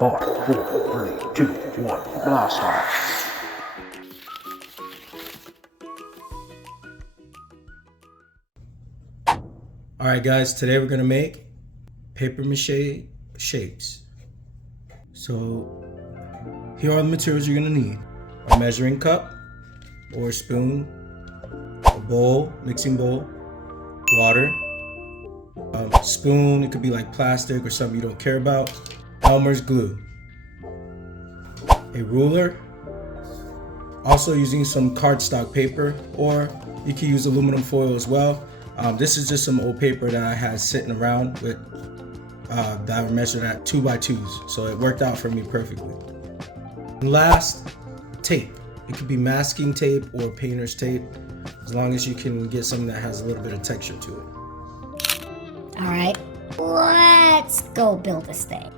5, 4, 3, 2, 1, blast off. Alright guys, today we're gonna make paper mache shapes. So here are the materials you're gonna need. A measuring cup or spoon, a bowl, mixing bowl, water, spoon, it could be like plastic or something you don't care about, Elmer's glue, a ruler, also using some cardstock paper, or you can use aluminum foil as well. This is just some old paper that I had sitting around with that I measured at 2x2s, so it worked out for me perfectly. And last, tape. It could be masking tape or painter's tape, as long as you can get something that has a little bit of texture to it. All right, let's go build this thing.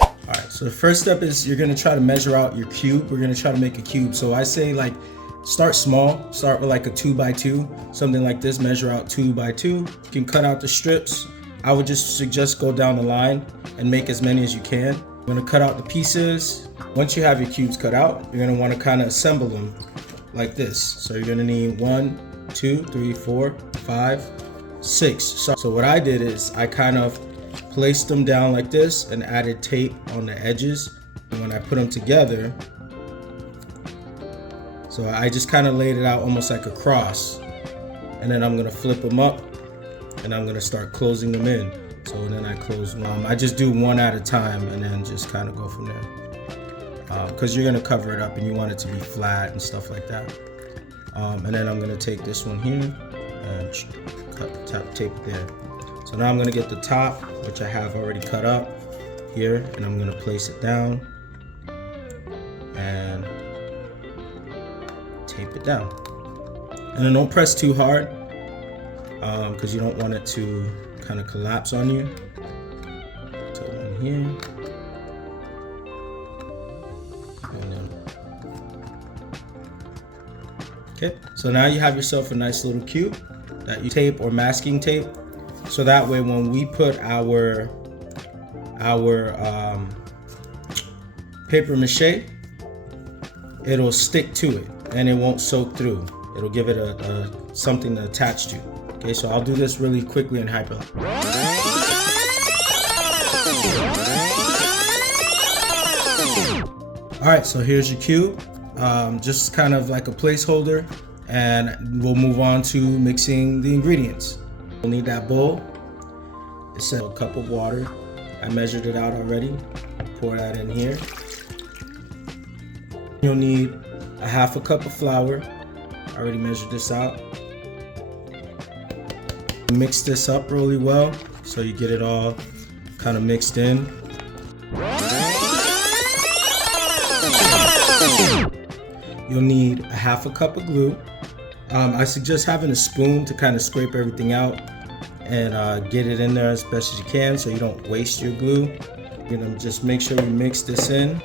All right, so the first step is you're gonna try to measure out your cube. We're gonna try to make a cube. So I say like, start small, start with like a 2x2, something like this, measure out 2x2. You can cut out the strips. I would just suggest go down the line and make as many as you can. You're gonna cut out the pieces. Once you have your cubes cut out, you're gonna wanna kinda assemble them like this. So you're gonna need 1, 2, 3, 4, 5, 6. So what I did is I kind of placed them down like this and added tape on the edges. And when I put them together, so I just kind of laid it out almost like a cross. And then I'm gonna flip them up and I'm gonna start closing them in. So then I close one. I just do one at a time and then just kind of go from there. Because you're gonna cover it up and you want it to be flat and stuff like that. And then I'm gonna take this one here and cut the top tape there. So now I'm gonna get the top, which I have already cut up here, and I'm gonna place it down and tape it down. And then don't press too hard because you don't want it to kind of collapse on you. So in here. And then. Okay, so now you have yourself a nice little cube that you tape or masking tape. So that way when we put our paper mache, it'll stick to it and it won't soak through. It'll give it a something to attach to. Okay, so I'll do this really quickly and hyper. All right, so here's your cube. Just kind of like a placeholder, and we'll move on to mixing the ingredients. We'll need that bowl. It's a cup of water. I measured it out already. Pour that in here. You'll need a half a cup of flour. I already measured this out. Mix this up really well so you get it all kind of mixed in. You'll need a half a cup of glue. I suggest having a spoon to kind of scrape everything out and get it in there as best as you can so you don't waste your glue. You're gonna just make sure you mix this in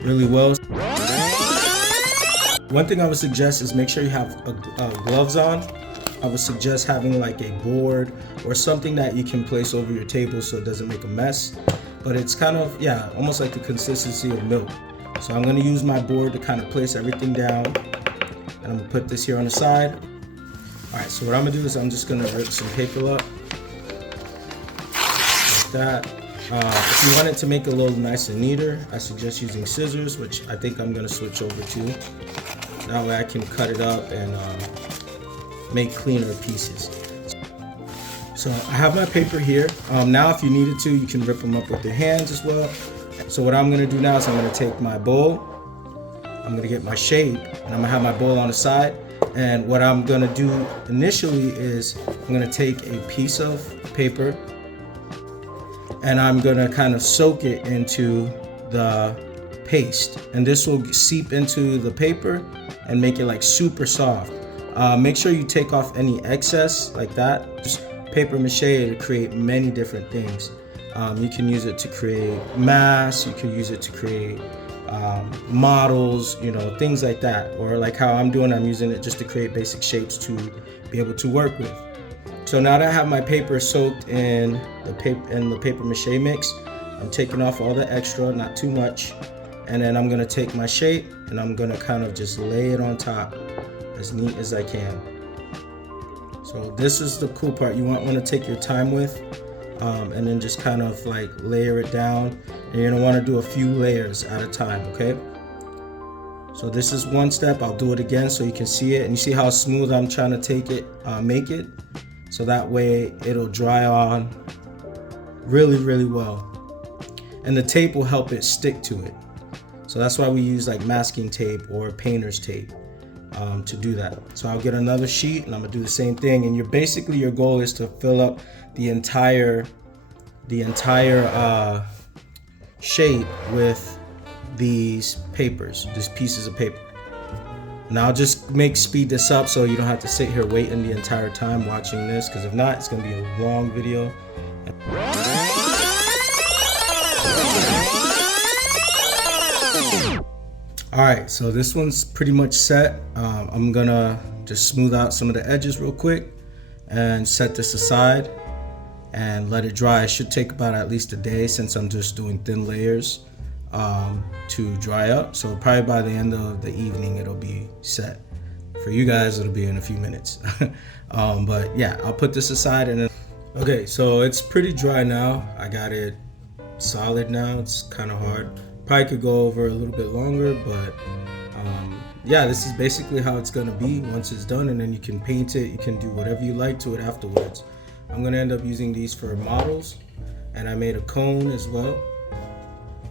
really well. One thing I would suggest is make sure you have gloves on. I would suggest having like a board or something that you can place over your table so it doesn't make a mess. But it's kind of, yeah, almost like the consistency of milk. So I'm gonna use my board to kind of place everything down. And I'm gonna put this here on the side. All right, so what I'm gonna do is I'm just gonna rip some paper up like that. If you want it to make it a little nice and neater, I suggest using scissors, which I think I'm gonna switch over to. That way I can cut it up and make cleaner pieces. So I have my paper here. Now if you needed to, you can rip them up with your hands as well. So what I'm gonna do now is I'm gonna take my bowl, I'm gonna get my shape, and I'm gonna have my bowl on the side. And what I'm gonna do initially is I'm gonna take a piece of paper and I'm gonna kind of soak it into the paste. And this will seep into the paper and make it like super soft. Make sure you take off any excess like that. Just paper mache to create many different things. You can use it to create masks, you can use it to create models, you know, things like that. Or like how I'm doing, I'm using it just to create basic shapes to be able to work with. So now that I have my paper soaked in the paper mache mix, I'm taking off all the extra, not too much. And then I'm gonna take my shape and I'm gonna kind of just lay it on top as neat as I can. So this is the cool part. You want to take your time with, and then just kind of like layer it down. And you're gonna want to do a few layers at a time, okay? So this is one step. I'll do it again so you can see it. And you see how smooth I'm trying to take it, make it. So that way it'll dry on really, really well. And the tape will help it stick to it. So that's why we use like masking tape or painter's tape to do that. So I'll get another sheet and I'm gonna do the same thing. And your goal is to fill up the entire shape with these pieces of paper. Now I'll just speed this up so you don't have to sit here waiting the entire time watching this, because if not, it's gonna be a long video. Alright, so this one's pretty much set. I'm gonna just smooth out some of the edges real quick and set this aside and let it dry. It should take about at least a day since I'm just doing thin layers to dry up. So probably by the end of the evening it'll be set. For you guys it'll be in a few minutes. But yeah, I'll put this aside and then... Okay, so it's pretty dry now. I got it solid now. It's kind of hard. Probably could go over a little bit longer, but yeah, this is basically how it's gonna be once it's done, and then you can paint it. You can do whatever you like to it afterwards. I'm gonna end up using these for models, and I made a cone as well.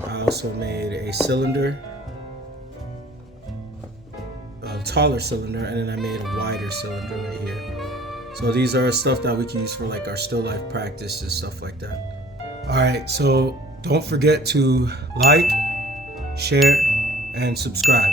I also made a cylinder, a taller cylinder, and then I made a wider cylinder right here. So these are stuff that we can use for like our still life practice and stuff like that. All right, so don't forget to like, share, and subscribe.